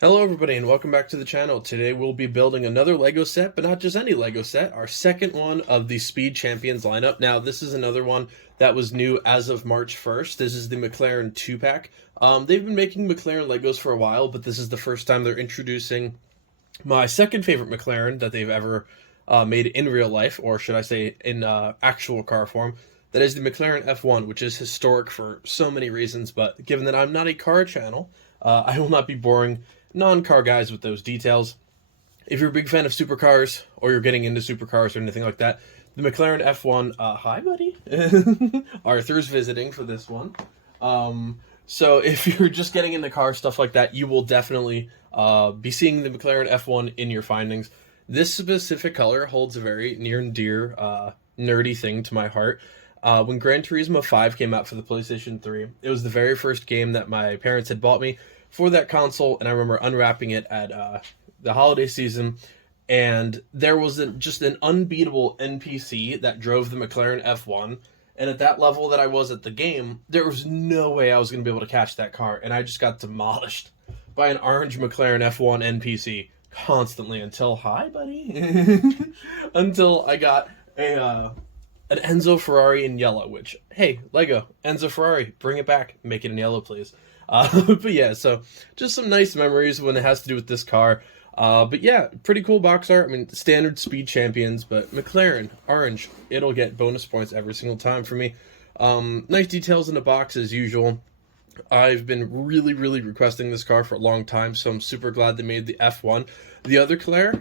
Hello everybody and welcome back to the channel. Today we'll be building another LEGO set, but not just any LEGO set, our second one of the Speed Champions lineup. Now this is another one that was new as of March 1st. This is the McLaren 2-pack. They've been making McLaren LEGOs for a while, but this is the first time they're introducing my second favorite McLaren that they've ever made in real life, or should I say in actual car form. That is the McLaren F1, which is historic for so many reasons, but given that I'm not a car channel, I will not be boring non-car guys with those details. If you're a big fan of supercars, or you're getting into supercars or anything like that, the McLaren F1, hi buddy, Arthur's visiting for this one. So if you're just getting into car stuff like that, you will definitely be seeing the McLaren F1 in your findings. This specific color holds a very near and dear nerdy thing to my heart. When Gran Turismo 5 came out for the PlayStation 3, it was the very first game that my parents had bought me for that console, and I remember unwrapping it at the holiday season, and there was just an unbeatable NPC that drove the McLaren F1, and at that level that I was at the game, there was no way I was going to be able to catch that car, and I just got demolished by an orange McLaren F1 NPC constantly until, hi buddy, until I got an Enzo Ferrari in yellow, which, hey, LEGO, Enzo Ferrari, bring it back, make it in yellow, please. But yeah, so just some nice memories when it has to do with this car. But yeah, pretty cool box art. I mean, standard Speed Champions, but McLaren, orange, it'll get bonus points every single time for me. Nice details in the box as usual. I've been really requesting this car for a long time, so I'm super glad they made the F1. The other car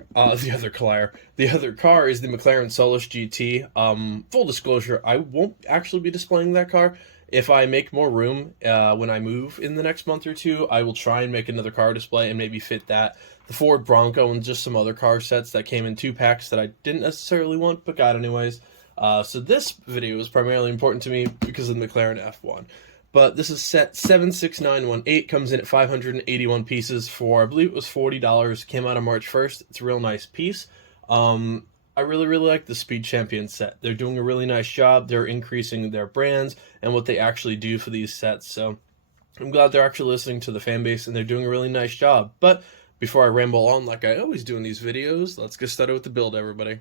is the McLaren Solus GT. Full disclosure, I won't actually be displaying that car. If I make more room when I move in the next month or two, I will try and make another car display and maybe fit that, the Ford Bronco, and just some other car sets that came in 2-packs that I didn't necessarily want, but got anyways. So this video is primarily important to me because of the McLaren F1. But this is set 76918, comes in at 581 pieces for, I believe it was $40, came out on March 1st. It's a real nice piece. I really like the Speed Champions set. They're doing a really nice job. They're increasing their brands and what they actually do for these sets. So I'm glad they're actually listening to the fan base and they're doing a really nice job. But before I ramble on like I always do in these videos, let's get started with the build, everybody.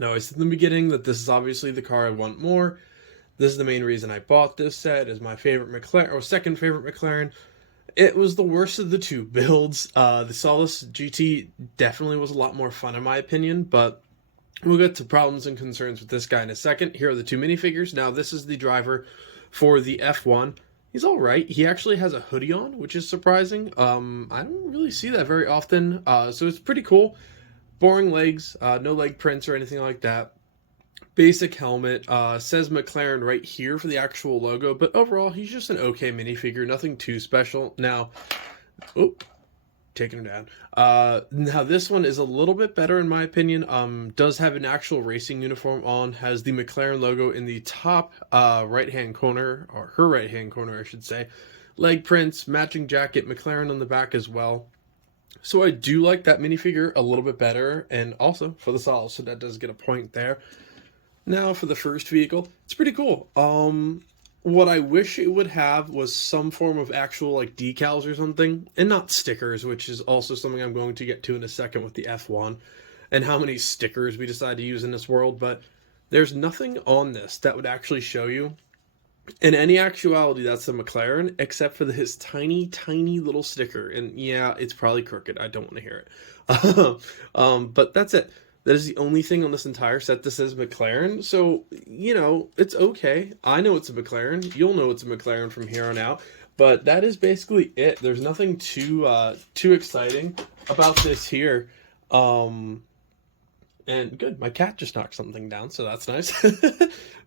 Now, I said in the beginning that this is obviously the car I want more. This is the main reason I bought this set, is my favorite McLaren, or second favorite McLaren. It was the worst of the two builds. The Solus GT definitely was a lot more fun in my opinion, but we'll get to problems and concerns with this guy in a second. Here are the two minifigures. Now, this is the driver for the F1. He's all right. He actually has a hoodie on, which is surprising. I don't really see that very often, so it's pretty cool. Boring legs, no leg prints or anything like that. Basic helmet, says McLaren right here for the actual logo, but overall, he's just an okay minifigure, nothing too special. Now, taking him down. Now this one is a little bit better in my opinion. Does have an actual racing uniform on, has the McLaren logo in the top right-hand corner, or her right-hand corner, I should say. Leg prints, matching jacket, McLaren on the back as well. So I do like that minifigure a little bit better, and also for the Solus, so that does get a point there. Now for the first vehicle, it's pretty cool. What I wish it would have was some form of actual like decals or something, and not stickers, which is also something I'm going to get to in a second with the F1 and how many stickers we decide to use in this world. But there's nothing on this that would actually show you in any actuality that's the McLaren, except for his tiny, tiny little sticker. And yeah, it's probably crooked. I don't want to hear it. But that's it. That is the only thing on this entire set that says McLaren. So, you know, it's okay. I know it's a McLaren. You'll know it's a McLaren from here on out. But that is basically it. There's nothing too exciting about this here. And good, my cat just knocked something down, so that's nice.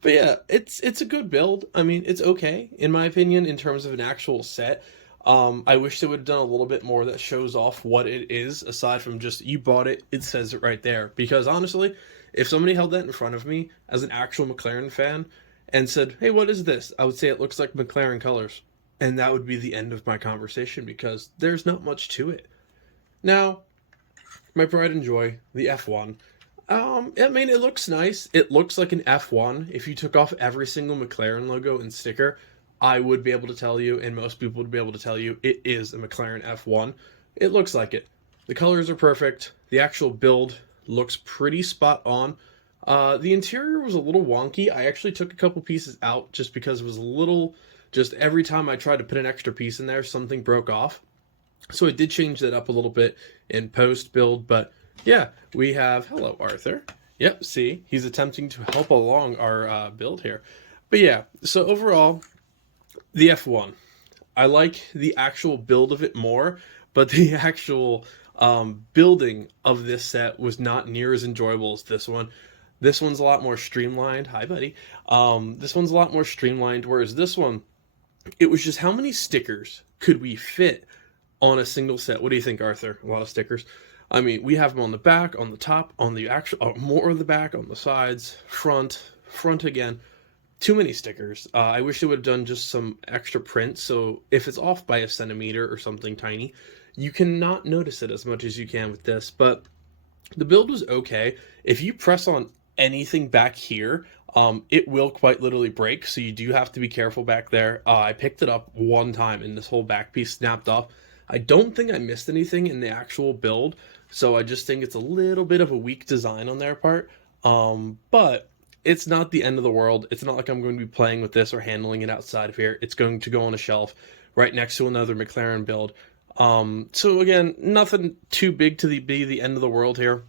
But yeah, it's a good build. I mean, it's okay, in my opinion, in terms of an actual set. I wish they would have done a little bit more that shows off what it is, aside from just, you bought it, it says it right there. Because honestly, if somebody held that in front of me as an actual McLaren fan and said, hey, what is this? I would say it looks like McLaren colors. And that would be the end of my conversation, because there's not much to it. Now, my pride and joy, the F1. I mean, it looks nice. It looks like an F1. If you took off every single McLaren logo and sticker, I would be able to tell you, and most people would be able to tell you, it is a McLaren F1. It looks like it. The colors are perfect. The actual build looks pretty spot on. The interior was a little wonky. I actually took a couple pieces out just because it was a little, just every time I tried to put an extra piece in there, something broke off. So I did change that up a little bit in post build, but yeah, we have, hello Arthur. Yep, see, he's attempting to help along our build here. But yeah, so overall, the F1. I like the actual build of it more, but the actual building of this set was not near as enjoyable as this one. This one's a lot more streamlined. Hi, buddy. This one's a lot more streamlined, whereas this one, it was just how many stickers could we fit on a single set? What do you think, Arthur? A lot of stickers. I mean, we have them on the back, on the top, on the actual, more of the back, on the sides, front again. Too many stickers. I wish they would have done just some extra print, so if it's off by a centimeter or something tiny, you cannot notice it as much as you can with this. But the build was okay. If you press on anything back here, it will quite literally break, so you do have to be careful back there. I picked it up one time and this whole back piece snapped off. I don't think I missed anything in the actual build, so I just think it's a little bit of a weak design on their part. But it's not the end of the world. It's not like I'm going to be playing with this or handling it outside of here. It's going to go on a shelf right next to another McLaren build. So again, nothing too big to be the end of the world here,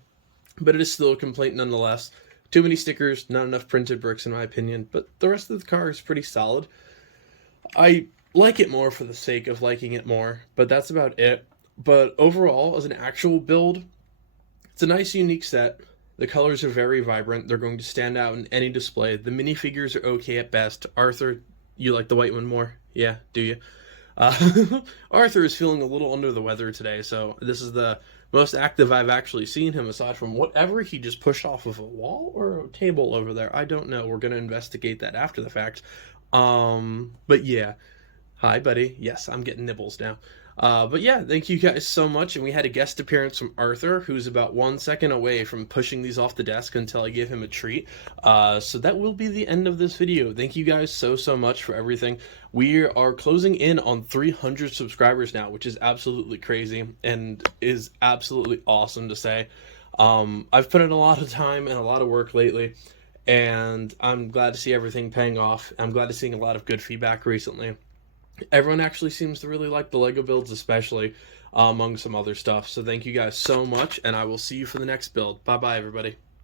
but it is still a complaint nonetheless. Too many stickers, not enough printed bricks in my opinion, but the rest of the car is pretty solid. I like it more for the sake of liking it more, but that's about it. But overall, as an actual build, it's a nice, unique set. The colors are very vibrant. They're going to stand out in any display. The minifigures are okay at best. Arthur, you like the white one more? Yeah, do you? Arthur is feeling a little under the weather today, so this is the most active I've actually seen him, aside from whatever he just pushed off of a wall or a table over there. I don't know. We're going to investigate that after the fact. But yeah. Hi, buddy. Yes, I'm getting nibbles now. But yeah, thank you guys so much. And we had a guest appearance from Arthur, who's about 1 second away from pushing these off the desk until I give him a treat. So that will be the end of this video. Thank you guys so much for everything. We are closing in on 300 subscribers now, which is absolutely crazy and is absolutely awesome to say. I've put in a lot of time and a lot of work lately, and I'm glad to see everything paying off. I'm glad to seeing a lot of good feedback recently. Everyone actually seems to really like the Lego builds, especially among some other stuff. So thank you guys so much, and I will see you for the next build. Bye bye, everybody.